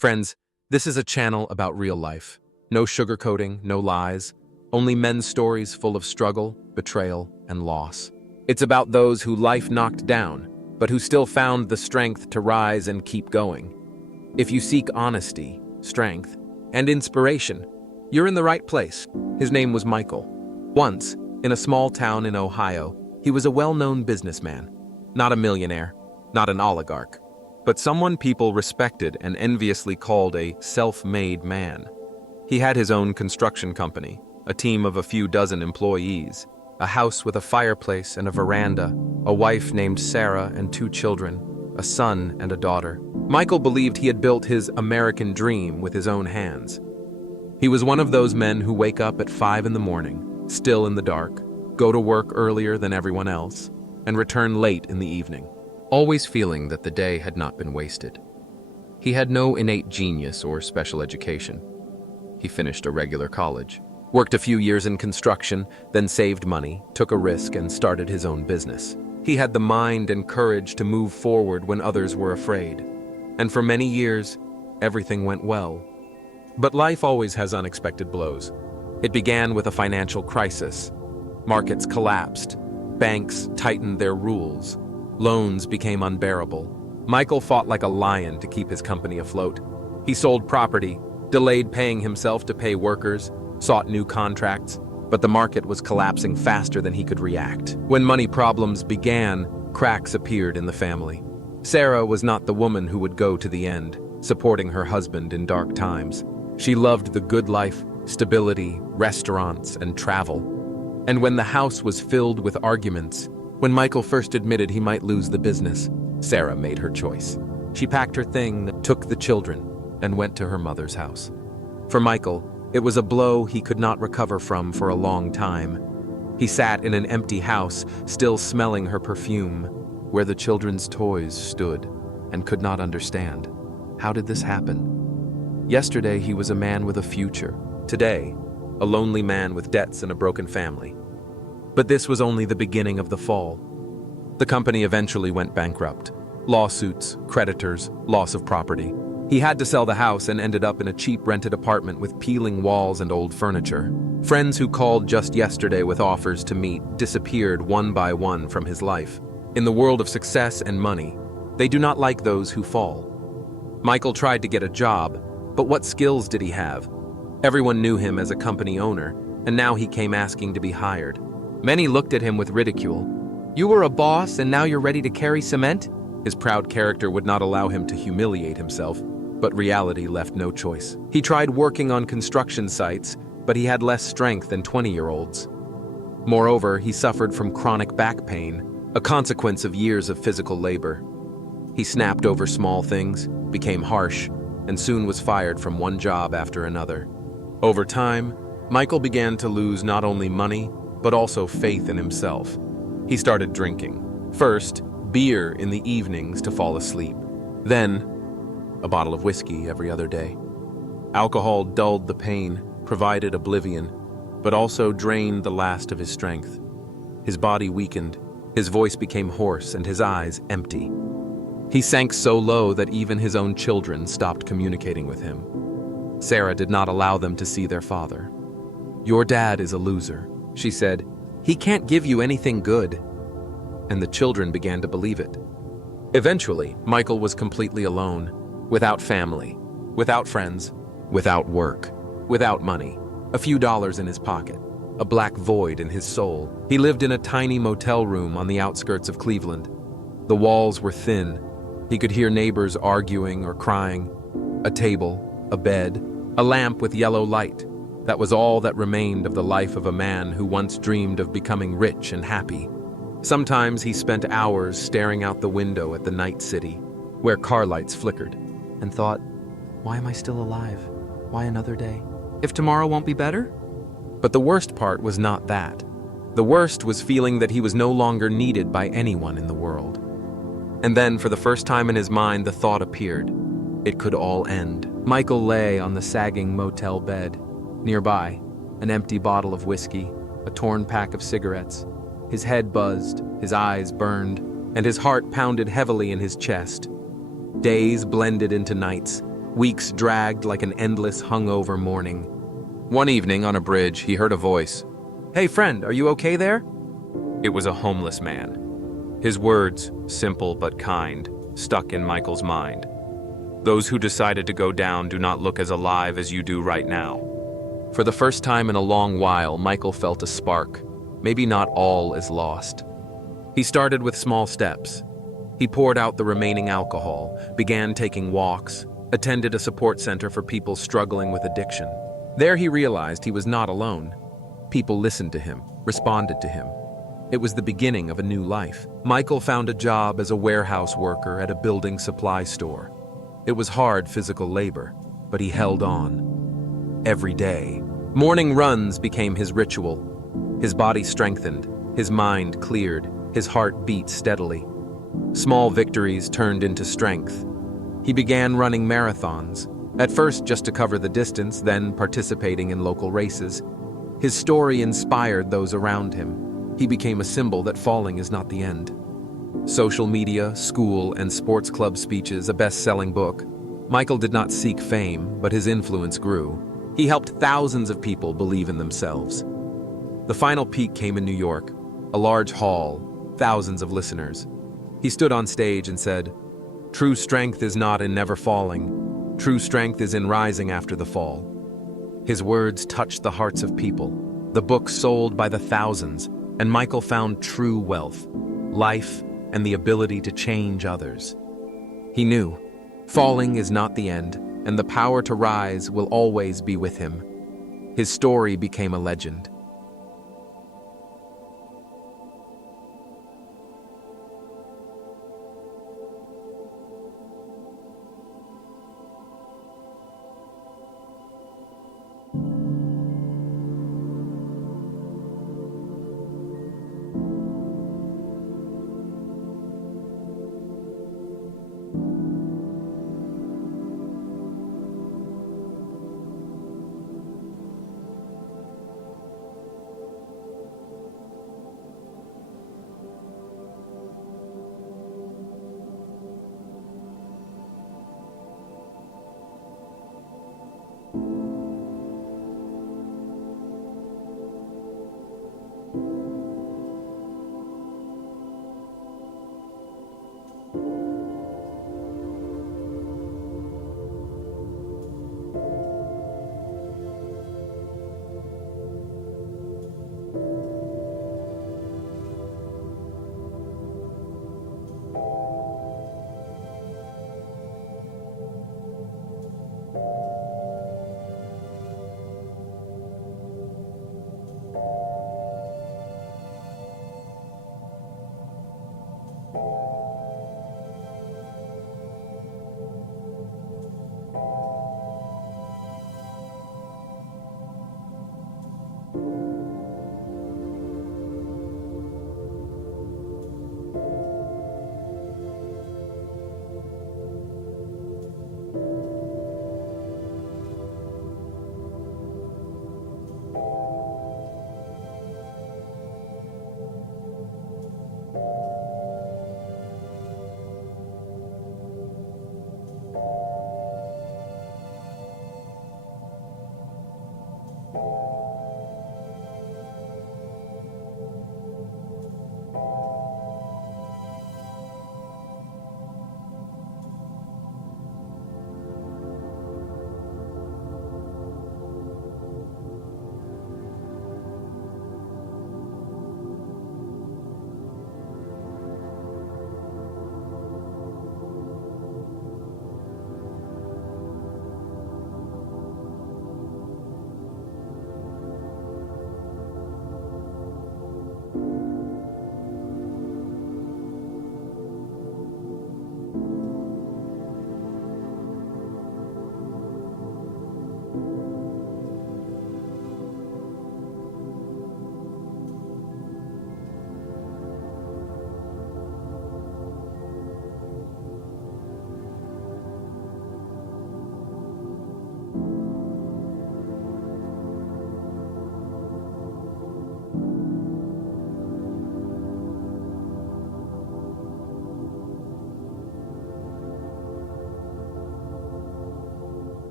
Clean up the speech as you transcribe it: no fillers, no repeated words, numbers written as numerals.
Friends, this is a channel about real life. No sugarcoating, no lies, only men's stories full of struggle, betrayal, and loss. It's about those who life knocked down, but who still found the strength to rise and keep going. If you seek honesty, strength, and inspiration, you're in the right place. His name was Michael. Once, in a small town in Ohio, he was a well-known businessman. Not a millionaire, not an oligarch, but someone people respected and enviously called a self-made man. He had his own construction company, a team of a few dozen employees, a house with a fireplace and a veranda, a wife named Sarah and 2 children, a son and a daughter. Michael believed he had built his American dream with his own hands. He was one of those men who wake up at 5 in the morning, still in the dark, go to work earlier than everyone else, and return late in the evening, always feeling that the day had not been wasted. He had no innate genius or special education. He finished a regular college, worked a few years in construction, then saved money, took a risk, and started his own business. He had the mind and courage to move forward when others were afraid. And for many years, everything went well. But life always has unexpected blows. It began with a financial crisis. Markets collapsed. Banks tightened their rules. Loans became unbearable. Michael fought like a lion to keep his company afloat. He sold property, delayed paying himself to pay workers, sought new contracts, but the market was collapsing faster than he could react. When money problems began, cracks appeared in the family. Sarah was not the woman who would go to the end, supporting her husband in dark times. She loved the good life, stability, restaurants, and travel. And when the house was filled with arguments, when Michael first admitted he might lose the business, Sarah made her choice. She packed her thing, took the children, and went to her mother's house. For Michael, it was a blow he could not recover from for a long time. He sat in an empty house, still smelling her perfume, where the children's toys stood, and could not understand. How did this happen? Yesterday he was a man with a future. Today, a lonely man with debts and a broken family. But this was only the beginning of the fall. The company eventually went bankrupt. Lawsuits, creditors, loss of property. He had to sell the house and ended up in a cheap rented apartment with peeling walls and old furniture. Friends who called just yesterday with offers to meet disappeared one by one from his life. In the world of success and money, they do not like those who fall. Michael tried to get a job, but what skills did he have? Everyone knew him as a company owner, and now he came asking to be hired. Many looked at him with ridicule. "You were a boss and now you're ready to carry cement?" His proud character would not allow him to humiliate himself, but reality left no choice. He tried working on construction sites, but he had less strength than 20-year-olds. Moreover, he suffered from chronic back pain, a consequence of years of physical labor. He snapped over small things, became harsh, and soon was fired from one job after another. Over time, Michael began to lose not only money, but also faith in himself. He started drinking. First, beer in the evenings to fall asleep. Then, a bottle of whiskey every other day. Alcohol dulled the pain, provided oblivion, but also drained the last of his strength. His body weakened, his voice became hoarse, and his eyes empty. He sank so low that even his own children stopped communicating with him. Sarah did not allow them to see their father. "Your dad is a loser," she said. "He can't give you anything good." And the children began to believe it. Eventually, Michael was completely alone, without family, without friends, without work, without money, a few dollars in his pocket, a black void in his soul. He lived in a tiny motel room on the outskirts of Cleveland. The walls were thin. He could hear neighbors arguing or crying. A table, a bed, a lamp with yellow light. That was all that remained of the life of a man who once dreamed of becoming rich and happy. Sometimes he spent hours staring out the window at the night city, where car lights flickered, and thought, "Why am I still alive? Why another day? If tomorrow won't be better?" But the worst part was not that. The worst was feeling that he was no longer needed by anyone in the world. And then, for the first time in his mind, the thought appeared. It could all end. Michael lay on the sagging motel bed. Nearby, an empty bottle of whiskey, a torn pack of cigarettes. His head buzzed, his eyes burned, and his heart pounded heavily in his chest. Days blended into nights, Weeks dragged like an endless hungover morning. One evening on a bridge, he heard a voice. "Hey friend, are you okay there?" It was a homeless man. His words, simple but kind, stuck in Michael's mind. Those who decided to go down do not look as alive as you do right now. For the first time in a long while, Michael felt a spark. Maybe not all is lost. He started with small steps. He poured out the remaining alcohol, began taking walks, attended a support center for people struggling with addiction. There he realized he was not alone. People listened to him, responded to him. It was the beginning of a new life. Michael found a job as a warehouse worker at a building supply store. It was hard physical labor, but he held on. Every day, morning runs became his ritual. His body strengthened, his mind cleared, his heart beat steadily. Small victories turned into strength. He began running marathons, at first just to cover the distance, then participating in local races. His story inspired those around him. He became a symbol that falling is not the end. Social media, school, and sports club speeches, a best-selling book. Michael did not seek fame, but his influence grew. He helped thousands of people believe in themselves. The final peak came in New York, a large hall, thousands of listeners. He stood on stage and said, "True strength is not in never falling. True strength is in rising after the fall." His words touched the hearts of people. The book sold by the thousands, and Michael found true wealth, life, and the ability to change others. He knew, falling is not the end, and the power to rise will always be with him. His story became a legend.